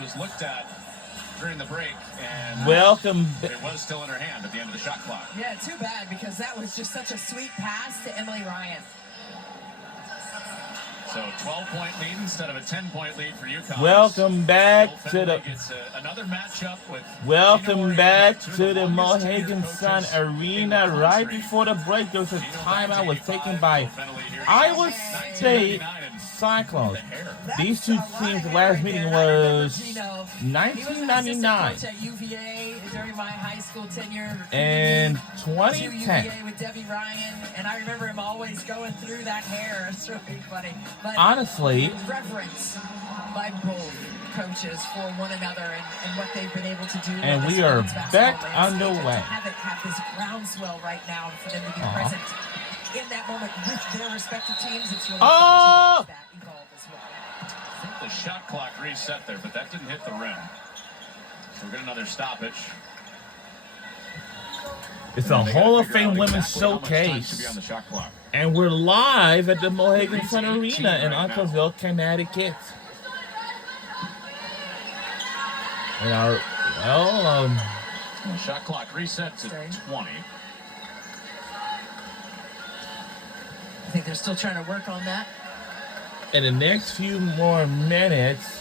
was looked at during the break, and welcome. It was still in her hand at the end of the shot clock. Yeah, too bad, because that was just such a sweet pass to Emily Ryan. So 12-point lead instead of a 10-point lead for UConn. Welcome back to the. Another matchup with. Welcome back to the Mohegan Sun Arena. Right before the break, there was a timeout was taken by Iowa State Cyclones. These two teams' last meeting was 1999 during my high school tenure and 2010. With Debbie Ryan, and I remember him always going through that hair. It's really funny. But honestly, reverence by both coaches for one another and what they've been able to do. And we are back underway. Have this groundswell right now for them to be present in that moment with their respective teams. It's really fun to watch that evolve as well. I think the shot clock reset there, but that didn't hit the rim. So we'll get another stoppage. It's a Hall of Fame Women's Showcase. And we're live at the Mohegan Sun Arena in Uncleville, Connecticut. And our, shot clock resets at 20. I think they're still trying to work on that. In the next few more minutes,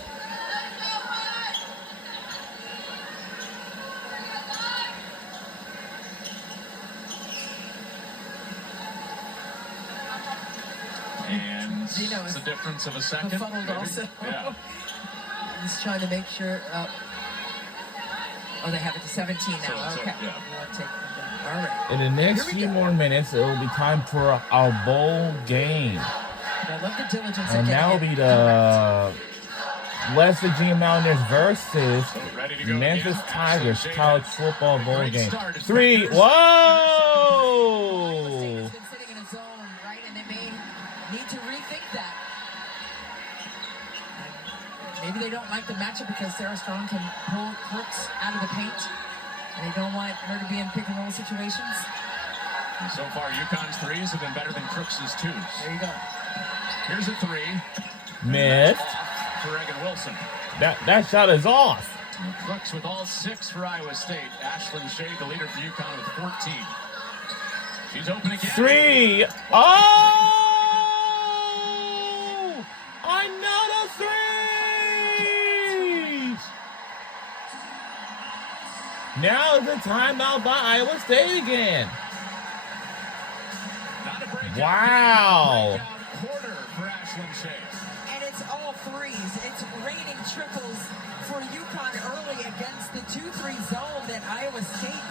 and it's a difference of a second. Befuddled also. Yeah. He's trying to make sure. They have it to 17 now. So, okay. Yeah. All right. In the next few more minutes, it will be time for our bowl game. I love the diligence. And that will be the West Virginia Mountaineers versus Memphis Tigers college football bowl game. 3. Whoa! Sitting in a zone, right? And they may need to rethink that. Maybe they don't like the matchup because Sarah Strong can pull Crooks out of the paint. They don't want her to be in pick and roll situations. And so far, UConn's threes have been better than Crooks' twos. There you go. Here's a three. Missed. For Reagan Wilson. That shot is off. And Crooks with all 6 for Iowa State. Ashlyn Shea, the leader for UConn, with 14. She's open again. 3. Oh! Another 3! Now the timeout by Iowa State again. Wow. Quarter for Ashlyn Shea. And it's all threes. It's raining triples for UConn early against the 2-3 zone that Iowa State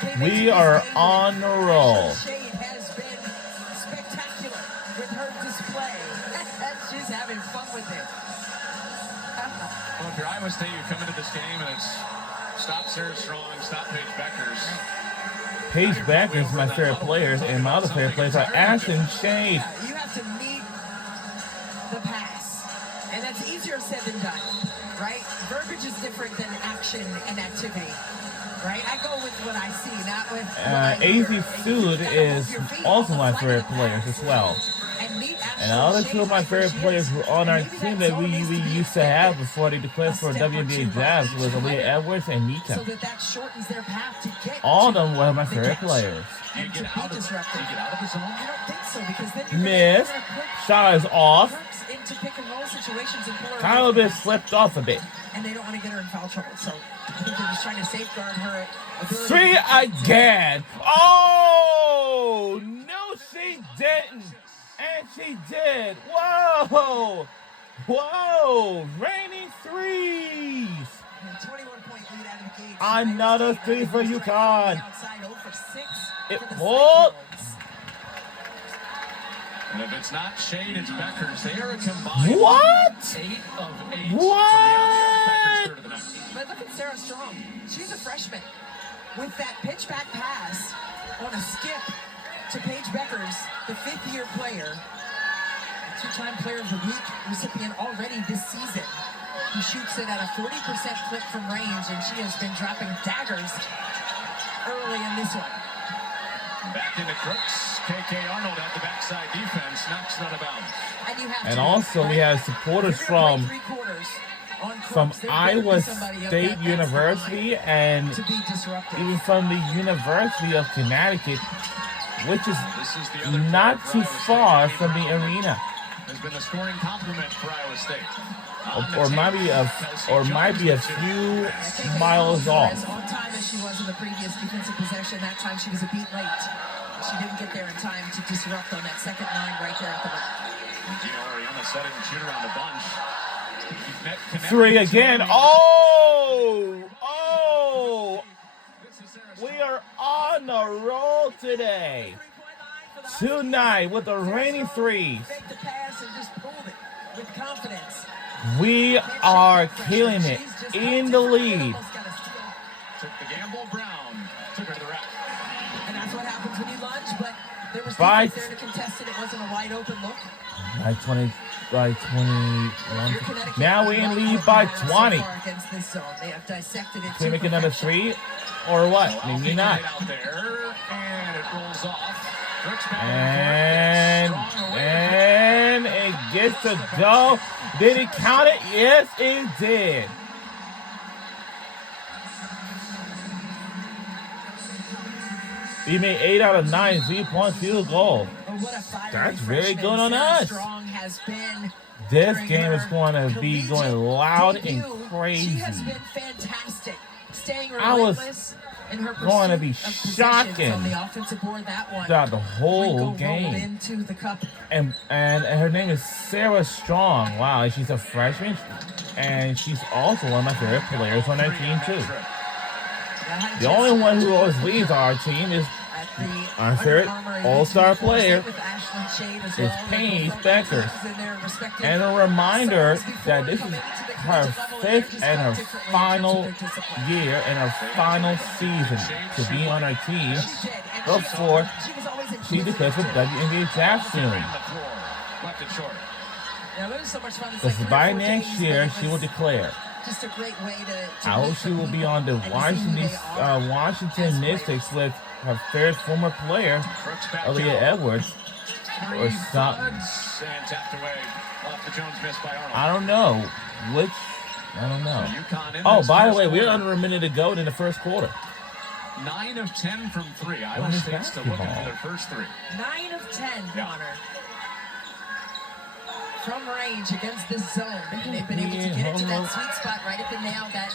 came into. We are on the roll. Ashlyn Shea has been spectacular with her display. She's having fun with it. Well, if you're Iowa State, you come into this game and it's stop Sarah Strong, stop Paige Beckers. Paige Beckers is my favorite players, and my other favorite players are Ashlyn Shea. Yeah, you have to meet the pass, and that's easier said than done, right? Verbiage is different than action and activity, right? I go with what I see, not with what I hear. AZ Sud is also my favorite players as well. And the other two of my favorite players were on our team that we used to have before they declared for WNBA Jazz was Aaliyah Edwards and Nika. So that shortens their path to get all of them were my favorite players. And to be disruptive. I don't think so, because then you're missed. Shot is off. Into pick and roll situations and pull her kind of a bit slipped off a bit. And they don't want to get her in foul trouble. So I think they're just trying to safeguard her ability. 3 again. Oh no, she didn't. And she did. Whoa. Whoa. Raining threes. 21-point lead out of the gate. Another 3 for UConn. Outside 0 for 6. It holds. And if it's not Shade, it's Beckers. They are a combined 8 of 8. What? But look at Sarah Strong. She's a freshman. With that pitch back pass on a skip to Paige Beckers, the 5th-year player, 2-time Player of the Week recipient already this season. He shoots it at a 40% clip from range, and she has been dropping daggers early in this one. Back into Crooks. KK Arnold at the backside defense, knocks it out of bounds. And you have and also we have supporters from from Iowa State University and to be disruptive. even from the University of Connecticut, which is not too far from the arena, Has been a scoring compliment for Iowa State. or might be a few miles off. As on time as she was in the previous defensive possession, that time she was a beat late. She didn't get there in time to disrupt on that second line right there at the line. Gino Ariana set it and shoot around the bunch. Three again. Oh! We are on the roll today. Tonight with the raining threes. Make the pass and just pulled it with confidence. We are killing it in the lead. Took the gamble. Brown took her to the rack. And that's what happens when you lunge, but there was By- defense there to contest it. It wasn't a wide open look. By 21. Now we in lead by 20. Against this zone. They have dissected it. Can we make another three? Or what? Maybe not. Out there, and it rolls off. And it gets to go. Did he count it? Yes, it did. He made 8 out of 9 3-point field goal. That's very good on us. This game is going to be going loud and crazy. She has been fantastic. Staying I was relentless in her going to be pursuit of shocking on the offensive board. That one throughout the whole rolled game. into the cup. And her name is Sarah Strong. Wow, and she's a freshman. And she's also one of my favorite players on our team, too. The only one who always leads our team is our favorite all-star player, is Paige Beckers. And a reminder that this is her 5th and her final year and her final season to be on our team before she declares for WNBA draft soon. Because by next year, she will declare. Just a great way to I hope she will be on the Washington Mystics with her third former player, Aaliyah Edwards, or something. I don't know. Oh, by the way, we're under a minute to go in the first quarter. 9 of 10 from 3. Iowa State's still looking for their first 3. 9 of 10, Connor. From range against this zone. And they've been able to get into that sweet spot right at the nail, that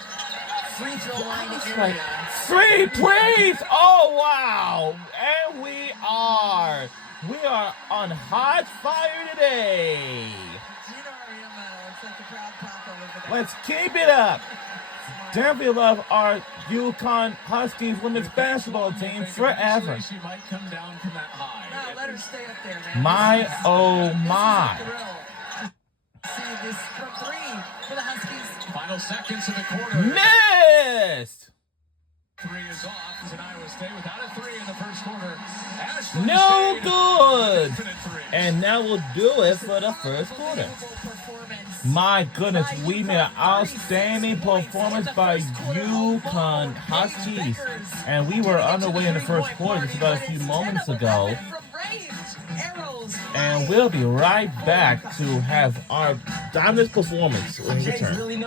free throw line area. 3, please! Oh, wow! And we are on hot fire today. Let's keep it up. Definitely love our UConn Huskies women's basketball team forever. She might come down from that high. No, let her stay up there, man. My, oh my. See this from 3 for the Huskies. Final seconds of the quarter. Missed! 3 is off. It's an Iowa State without a 3 in the first quarter. No good! And that will do it for the first quarter. My goodness, we made an outstanding performance by UConn Huskies. And we were underway in the first quarter just about a few moments ago. And we'll be right back to have our dominant performance when we return.